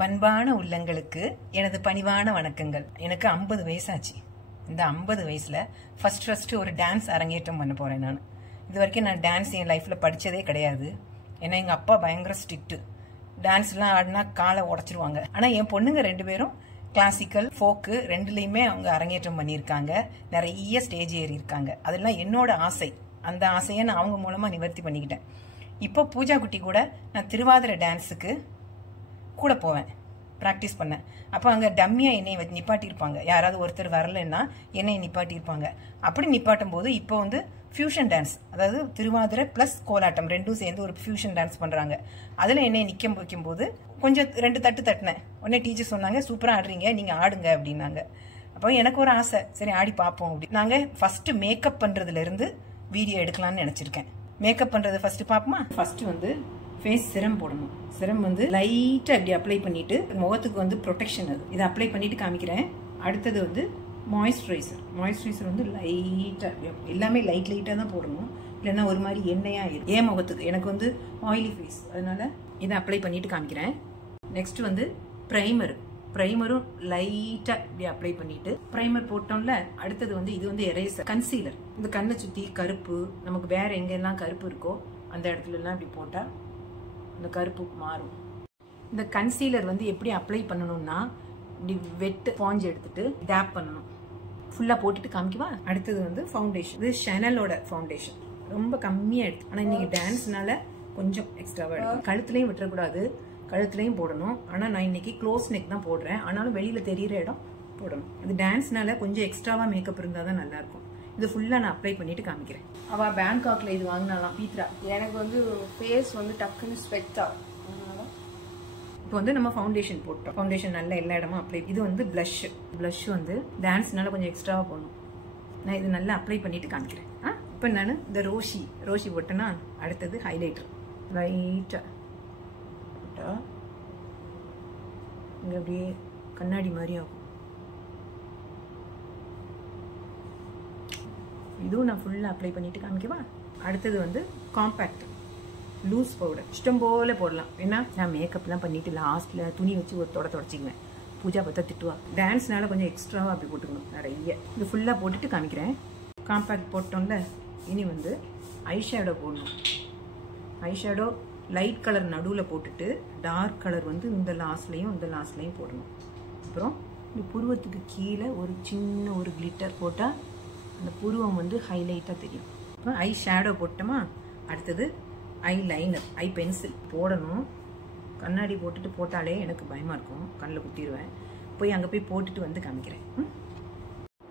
பண்பான உள்ளங்களுக்கு எனது பணிவான வணக்கங்கள். எனக்கு 50 வயசாச்சு. இந்த 50 வயசுல ஃபர்ஸ்ட் ஒரு டான்ஸ் அரங்கேற்றம் பண்ண போறேன். நான் இது வரைக்கும் நான் டான்ஸ் என் லைஃப்ல படிச்சதே கிடையாது. ஏன்னா எங்க அப்பா பயங்கர ஸ்ட்ரிக்ட். டான்ஸ்லாம் ஆடினா காலை உடைச்சிருவாங்க. ஆனா என் பொண்ணுங்க 2 பேரும் கிளாசிக்கல் ஃபோக்கு ரெண்டுலையுமே அவங்க அரங்கேற்றம் பண்ணியிருக்காங்க. நிறைய ஸ்டேஜ் ஏறி இருக்காங்க. அதெல்லாம் என்னோட ஆசை. அந்த ஆசையை நான் அவங்க மூலமா நிவர்த்தி பண்ணிக்கிட்டேன். இப்போ பூஜா குட்டி கூட நான் திருவாதிரை டான்ஸுக்கு கூட போவேன், ப்ராக்டிஸ் பண்ணேன். அப்போ அங்கே டம்மியாக என்னை நிப்பாட்டியிருப்பாங்க. யாராவது ஒருத்தர் வரலன்னா என்னை நிப்பாட்டியிருப்பாங்க. அப்படி நிப்பாட்டும் போது இப்போ வந்து ஃபியூஷன் டான்ஸ், அதாவது திருவாதிரை ப்ளஸ் கோலாட்டம் ரெண்டும் சேர்ந்து ஒரு ஃபியூஷன் டான்ஸ் பண்ணுறாங்க. அதில் என்னை நிற்க வைக்கும்போது கொஞ்சம் 2 தட்டு தட்டினேன். உடனே டீச்சர் சொன்னாங்க, சூப்பராக ஆடுறீங்க, நீங்கள் ஆடுங்க அப்படின்னாங்க. அப்போ எனக்கு ஒரு ஆசை, சரி ஆடி பார்ப்போம் அப்படி. நாங்கள் ஃபர்ஸ்ட் மேக்கப் பண்ணுறதுலேருந்து வீடியோ எடுக்கலாம்னு நினச்சிருக்கேன். மேக்கப் பண்ணுறது ஃபர்ஸ்ட் பார்ப்போமா? ஃபர்ஸ்ட் வந்து ஃபேஸ் சிரம் போடணும். சிரம் வந்து லைட்டாக இப்படி அப்ளை பண்ணிட்டு முகத்துக்கு வந்து ப்ரொடெக்ஷன் அது. இதை அப்ளை பண்ணிட்டு காமிக்கிறேன். அடுத்தது வந்து மாய்ஸ்சரைசர். மாய்ஸ்சரைசர் வந்து லைட்டாக, எல்லாமே லைட்டாக தான் போடணும், இல்லைன்னா ஒரு மாதிரி எண்ணெயாக ஆயிடும். ஏன் முகத்துக்கு எனக்கு வந்து ஆயிலி ஃபேஸ், அதனால இதை அப்ளை பண்ணிட்டு காமிக்கிறேன். நெக்ஸ்ட் வந்து ப்ரைமர். ப்ரைமரும் லைட்டாக இப்படி அப்ளை பண்ணிட்டு ப்ரைமர் போட்டோம்ல. அடுத்தது வந்து இது வந்து எரேசர், கன்சீலர். இந்த கண்ணை சுற்றி கருப்பு, நமக்கு வேற எங்கெல்லாம் கருப்பு இருக்கோ அந்த இடத்துலலாம் இப்படி போட்டால் இந்த கருப்பு மாறும். இந்த கன்சீலர் வந்து எப்படி அப்ளை பண்ணணும்னா, இப்படி வெட்டு ஸ்பாஞ்ச் எடுத்துட்டு டேப் பண்ணணும். ஃபுல்லாக போட்டுட்டு காமிக்குவா. அடுத்தது வந்து ஃபவுண்டேஷன். இது ஷனலோட ஃபவுண்டேஷன், ரொம்ப கம்மியாக எடுத்து. ஆனால் இன்னைக்கு டான்ஸ்னால கொஞ்சம் எக்ஸ்ட்ராவாக எடுக்கும். கழுத்துலையும் விட்டுறக்கூடாது, கழுத்துலையும் போடணும். ஆனால் நான் இன்னைக்கு க்ளோஸ் நெக் தான் போடுறேன். ஆனாலும் வெளியில் தெரியிற இடம் போடணும். இது டான்ஸ்னால கொஞ்சம் எக்ஸ்ட்ராவாக மேக்கப் இருந்தால் தான் நல்லாயிருக்கும். இது ஃபுல்லாக நான் அப்ளை பண்ணிட்டு காமிக்கிறேன். அவள் பேங்காக்ல இது வாங்கினாலாம் பீத்ரா. எனக்கு வந்து ஃபேஸ் வந்து டக்குன்னு ஸ்வெட் ஆகும். இப்போ வந்து நம்ம ஃபவுண்டேஷன் போட்டோம். ஃபவுண்டேஷன் நல்ல எல்லா இடமும் அப்ளை. இது வந்து பிளஷ். பிளஷ் வந்து டான்ஸ்னால கொஞ்சம் எக்ஸ்ட்ராவாக போடணும். நான் இது நல்லா அப்ளை பண்ணிட்டு காமிக்கிறேன். இப்போ நான் இந்த ரோஷி போட்டேன்னா அடுத்தது ஹைலைட்டர். லைட்டாக போட்டா இங்கே அப்படியே கண்ணாடி மாதிரி ஆகும். இதுவும் நான் ஃபுல்லாக அப்ளை பண்ணிட்டு காமிக்கவா. அடுத்தது வந்து காம்பேக்ட் லூஸ் பவுடர். இஷ்டம் போல போடலாம். ஏன்னா நான் மேக்கப்லாம் பண்ணிட்டு லாஸ்ட்ல துணி வச்சு ஒரு தொடச்சிக்குவேன். பூஜா பார்த்தா திட்டுவா. டான்ஸ்னால கொஞ்சம் எக்ஸ்ட்ராவாக அப்படி போட்டுக்கணும் நிறைய. இது ஃபுல்லாக போட்டுட்டு காமிக்கிறேன். காம்பேக்ட் போட்டோம்ல, இனி வந்து ஐஷேடோ போடணும். ஐஷேடோ லைட் கலர் நடுவில் போட்டுட்டு டார்க் கலர் வந்து இந்த லாஸ்ட்லையும் போடணும். அப்புறம் இந்த புருவத்துக்கு கீழே ஒரு சின்ன ஒரு கிளிட்டர் போட்டால் அந்த புருவம் வந்து ஹைலைட்டாக தெரியும். இப்போ ஐ ஷேடோ போட்டோமா. அடுத்தது ஐ லைனர், ஐ பென்சில் போடணும். கண்ணாடி போட்டுட்டு போட்டாலே எனக்கு பயமாக இருக்கும், கண்ணில் குத்திடுவேன். போய் அங்கே போய் போட்டுட்டு வந்து காமிக்கிறேன்.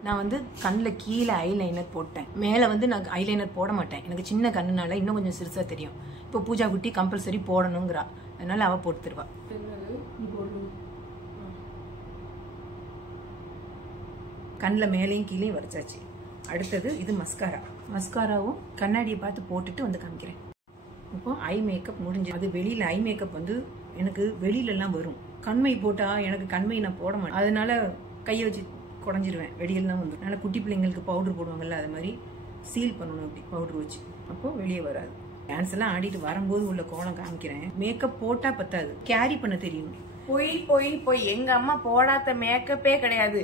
நான் வந்து கண்ணில் கீழே ஐ லைனர் போட்டேன். மேலே வந்து நான் ஐ லைனர் போட மாட்டேன், எனக்கு சின்ன கண்ணுனால இன்னும் கொஞ்சம் சிறுசாக தெரியும். இப்போ பூஜா குட்டி கம்பல்சரி போடணுங்கிறா, அதனால அவள் போட்டு தருவா. கண்ணில் மேலேயும் கீழேயும் வரைச்சாச்சு. அடுத்தது இது மஸ்காரா. மஸ்காராவும் கண்ணாடியை பார்த்து போட்டுட்டு வந்து காமிக்கிறேன். இப்போ ஐ மேக்கப் முடிஞ்சு. அது வெளியில் ஐ மேக்கப் வந்து எனக்கு வெளியிலலாம் வரும். கண்மை போட்டால் எனக்கு கண்மை நான் போட மாட்டேன், அதனால கையை வச்சு குடஞ்சிருவேன், வெளியெல்லாம் வந்துடும். அதனால் குட்டி பிள்ளைங்களுக்கு பவுடர் போடுவாங்கல்ல, அது மாதிரி சீல் பண்ணணும் இப்படி பவுடர் வச்சு. அப்போ வெளியே வராது. டான்ஸ் எல்லாம் ஆடிட்டு வரும்போது உள்ள கோலம் காமிக்கிறேன். மேக்கப் போட்டா பத்தாது, கேரி பண்ண தெரியும். போய் எங்க அம்மா போடாத மேக்கப்பே கிடையாது.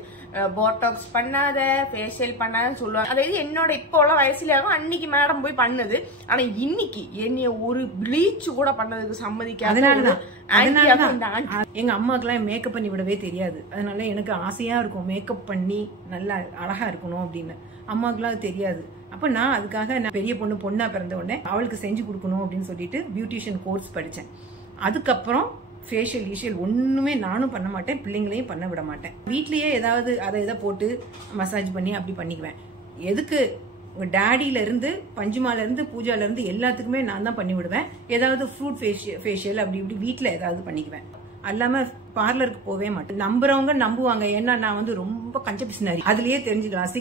போட்டாக்ஸ் பண்ணாத, ஃபேஷியல் பண்ணாதன்னு சொல்லுவாங்க. அதாவது என்னோட இப்போ உள்ள வயசுல அன்னைக்கு மேடம் போய் பண்ணுது. ஆனா இன்னைக்கு என்னைய ஒரு ப்ளீச் கூட பண்ணதுக்கு சம்மதிக்காது. அதனாலதான் எங்க அம்மாக்கெல்லாம் மேக்கப் பண்ணி விடவே தெரியாது. அதனால எனக்கு ஆசையா இருக்கும் மேக்கப் பண்ணி நல்லா அழகா இருக்கணும் அப்படின்னு. அம்மாக்கெல்லாம் அது தெரியாது. அப்ப நான் அதுக்காக நான் பெரிய பொண்ணா பிறந்த உடனே அவளுக்கு செஞ்சு கொடுக்கணும் அப்படின்னு சொல்லிட்டு பியூட்டிஷியன் கோர்ஸ் படிச்சேன். அதுக்கப்புறம் ஃபேஷியல் ஈஷியல் ஒண்ணுமே நானும் பண்ண மாட்டேன், பிள்ளைங்களையும் பண்ண விட மாட்டேன். வீட்லயே ஏதாவது அதை இதை போட்டு மசாஜ் பண்ணி அப்படி பண்ணிக்குவேன். எதுக்கு உங்க டேடியில இருந்து பஞ்சுமால இருந்து பூஜால இருந்து எல்லாத்துக்குமே நான் தான் பண்ணி விடுவேன். ஏதாவது ஃப்ரூட் ஃபேஷியல் அப்படி இப்படி வீட்டுல ஏதாவது பண்ணிக்குவேன். அல்லாம பார்லருக்கு போவே மாட்டேன். நம்புறவங்க நம்புவாங்க, ஏன்னா நான் வந்து ரொம்ப கஞ்ச பிசினாரி. அதுலயே தெரிஞ்சுக்கலாம்,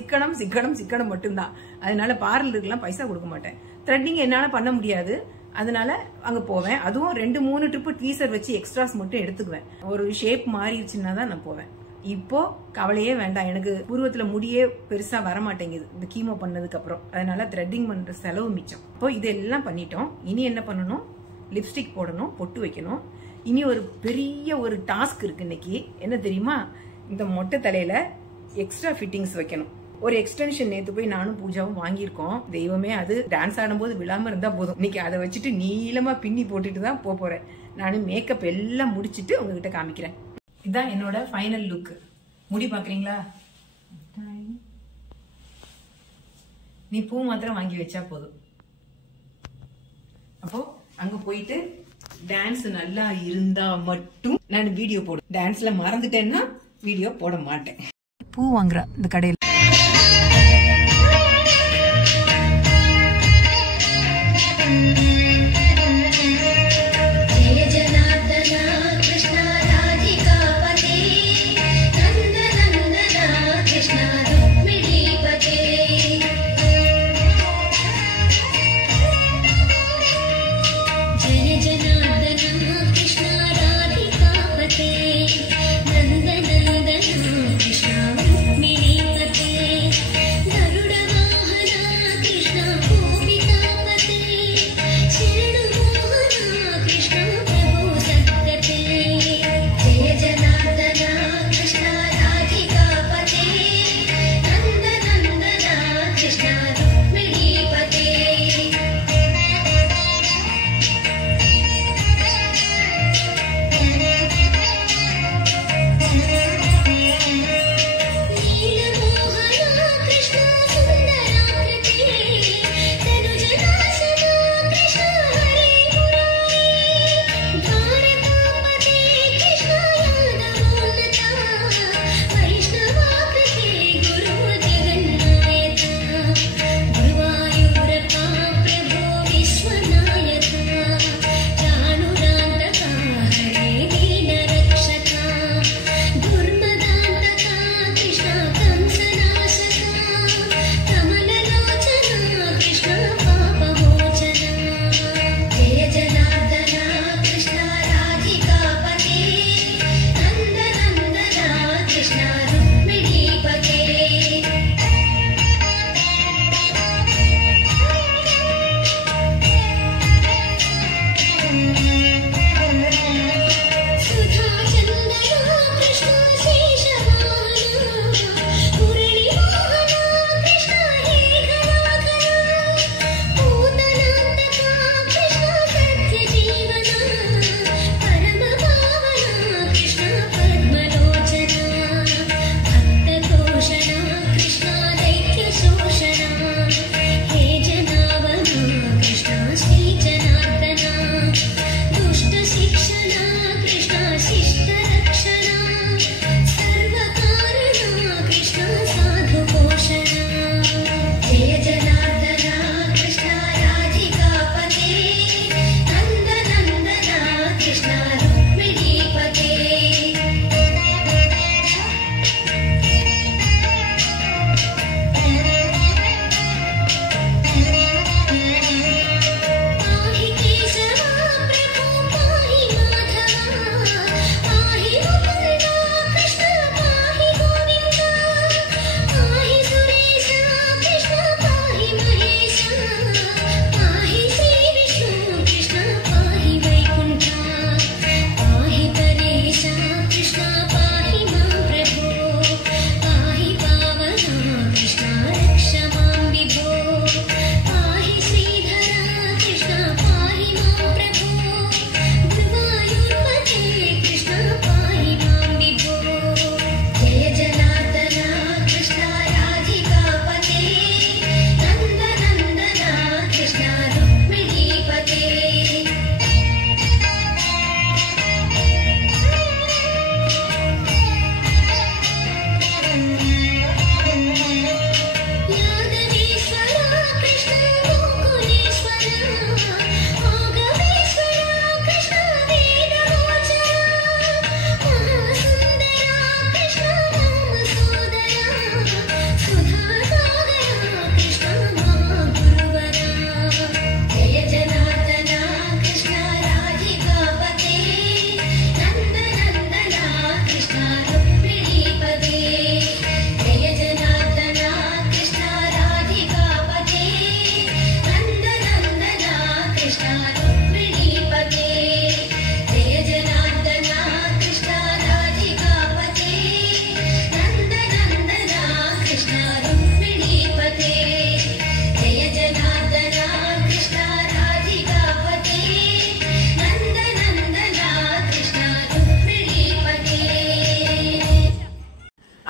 சிக்கனம் மட்டும்தான். அதனால பார்லருக்குலாம் பைசா கொடுக்க மாட்டேன். த்ரெட்டிங் என்னால பண்ண முடியாது, அதனால அங்க போவேன். அதுவும் 2-3 ட்ரிப்பு டீசர் வச்சு எக்ஸ்ட்ராஸ் மட்டும் எடுத்துக்குவேன். ஒரு ஷேப் மாறிடுச்சுன்னா தான் நான் போவேன். இப்போ கவலையே வேண்டாம், எனக்கு பூர்வத்துல முடியே பெருசா வர மாட்டேங்குது இந்த கீமோ பண்ணதுக்கு அப்புறம். அதனால த்ரெட்டிங் பண்ற செலவு மிச்சம். இப்போ இதெல்லாம் பண்ணிட்டோம். இனி என்ன பண்ணணும்? லிப்ஸ்டிக் போடணும், பொட்டு வைக்கணும். இனி ஒரு பெரிய ஒரு டாஸ்க் இருக்கு இன்னைக்கு. என்ன தெரியுமா? இந்த மொட்டை தலையில எக்ஸ்ட்ரா ஃபிட்டிங்ஸ் வைக்கணும். ஒரு எக்ஸ்டென்ஷன் நேத்து போய் நானும் பூஜாவும் வாங்கியிருக்கோம். தெய்வமே, அது டான்ஸ் ஆடும்போது விழாம இருந்தா போதும். இன்னைக்கு அதை வச்சுட்டு நீளமா பின்னி போட்டுட்டு தான் போறேன். நானும் மேக்கப் எல்லாம் முடிச்சுட்டு உங்ககிட்ட காமிக்கிறேன். இதுதான் என்னோட ஃபைனல் லுக். முடி பாக்குறீங்களா? நீ பூ மாத்திரம் வாங்கி வச்சா போதும். அப்போ அங்க போயிட்டு டான்ஸ் நல்லா இருந்தா மட்டும் நான் வீடியோ போடுவேன். டான்ஸ்ல மறந்துட்டேன்னா வீடியோ போட மாட்டேன். பூ வாங்குற இந்த கடையில்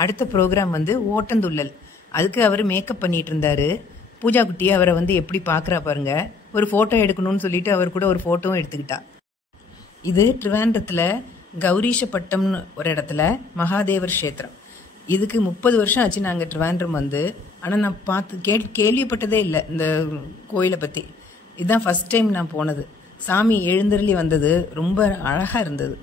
அடுத்த ப்ரோக்ராம் வந்து ஓட்டந்துள்ளல். அதுக்கு அவர் மேக்கப் பண்ணிட்டு இருந்தாரு. பூஜா குட்டி அவரை வந்து எப்படி பார்க்குறா பாருங்க. ஒரு ஃபோட்டோ எடுக்கணும்னு சொல்லிட்டு அவர் கூட ஒரு ஃபோட்டோவும் எடுத்துக்கிட்டா. இது திருவேண்டத்தில் கௌரீஷப்பட்டம்னு ஒரு இடத்துல மகாதேவர் கஷேத்திரம். இதுக்கு 30 வருஷம் ஆச்சு நாங்கள் திருவேண்டரம் வந்து. ஆனால் நான் கேள்விப்பட்டதே இல்லை இந்த கோயிலை பற்றி. இதுதான் ஃபர்ஸ்ட் டைம் நான் போனது. சாமி எழுந்தருளி வந்தது ரொம்ப அழகாக இருந்தது.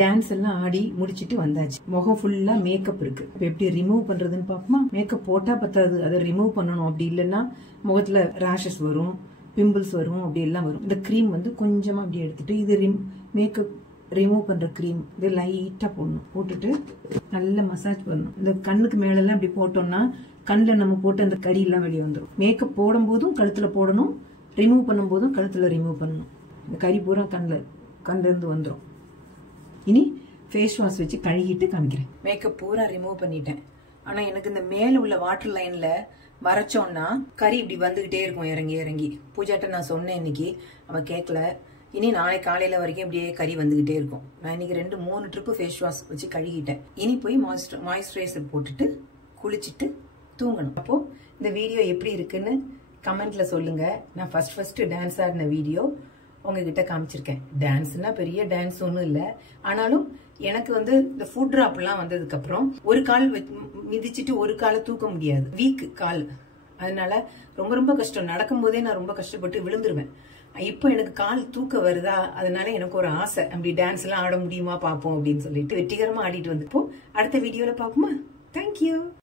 டான்ஸ் எல்லாம் ஆடி முடிச்சிட்டு வந்தாச்சு. முகம் ஃபுல்லா மேக்கப் இருக்கு. இப்போ எப்படி ரிமூவ் பண்றதுன்னு பாப்போமா? மேக்கப் போட்டா பத்தாது, அதை ரிமூவ் பண்ணணும். அப்படி இல்லைன்னா முகத்துல ரேஷஸ் வரும், பிம்பிள்ஸ் வரும், அப்படி எல்லாம் வரும். இந்த க்ரீம் வந்து கொஞ்சமா அப்படி எடுத்துட்டு, இது மேக்கப் ரிமூவ் பண்ற க்ரீம், இது லைட்டா போடணும். போட்டுட்டு நல்லா மசாஜ் பண்ணணும். இந்த கண்ணுக்கு மேலெல்லாம் அப்படி போட்டோம்னா கண்ணில் நம்ம போட்டு அந்த கறி எல்லாம் வெளியே வந்துடும். மேக்கப் போடும் போதும் கழுத்துல போடணும், ரிமூவ் பண்ணும் போதும் கழுத்துல ரிமூவ் பண்ணணும். இந்த கறி பூரா கண்ணில் இருந்து வந்துடும். இனி ஃபேஸ் வாஷ் வச்சு கழுகிட்டு காமிக்கிறேன். மேக்கப் பூரா ரிமூவ் பண்ணிட்டேன். ஆனா எனக்கு இந்த மேல உள்ள வாட்டர் லைன்ல வரைச்சோம்னா கறி இப்படி வந்துகிட்டே இருக்கும் இறங்கி இறங்கி. பூஜாட்ட நான் சொன்னேன் இன்னைக்கு, அவ கேட்கல. இனி நாளை காலையில வரைக்கும் இப்படியே கறி வந்துகிட்டே இருக்கும். நான் இன்னைக்கு 2-3 ட்ரிப்பு ஃபேஸ் வாஷ் வச்சு கழுகிட்டேன். இனி போய் மாய்ஸ்சரைசர் போட்டுட்டு குளிச்சுட்டு தூங்கணும். அப்போ இந்த வீடியோ எப்படி இருக்குன்னு கமெண்ட்ல சொல்லுங்க. நான் ஃபர்ஸ்ட் டான்ஸ் ஆடின வீடியோ உங்ககிட்ட காமிச்சிருக்கேன். டான்ஸ்னா பெரிய டான்ஸ் ஒன்றும் இல்லை. ஆனாலும் எனக்கு வந்து இந்த ஃபுட் ட்ராப்லாம் வந்ததுக்கு அப்புறம் ஒரு கால் மிதிச்சுட்டு ஒரு காலை தூக்க முடியாது, வீக் கால். அதனால ரொம்ப ரொம்ப கஷ்டம். நடக்கும் போதே நான் ரொம்ப கஷ்டப்பட்டு விழுந்துருவேன். இப்போ எனக்கு கால் தூக்க வருதா, அதனால எனக்கு ஒரு ஆசை, அப்படி டான்ஸ் எல்லாம் ஆட முடியுமா பார்ப்போம் அப்படின்னு சொல்லிட்டு வெற்றிகரமா ஆடிட்டு வந்துப்போம். அடுத்த வீடியோல பார்ப்போமா? தேங்க்யூ.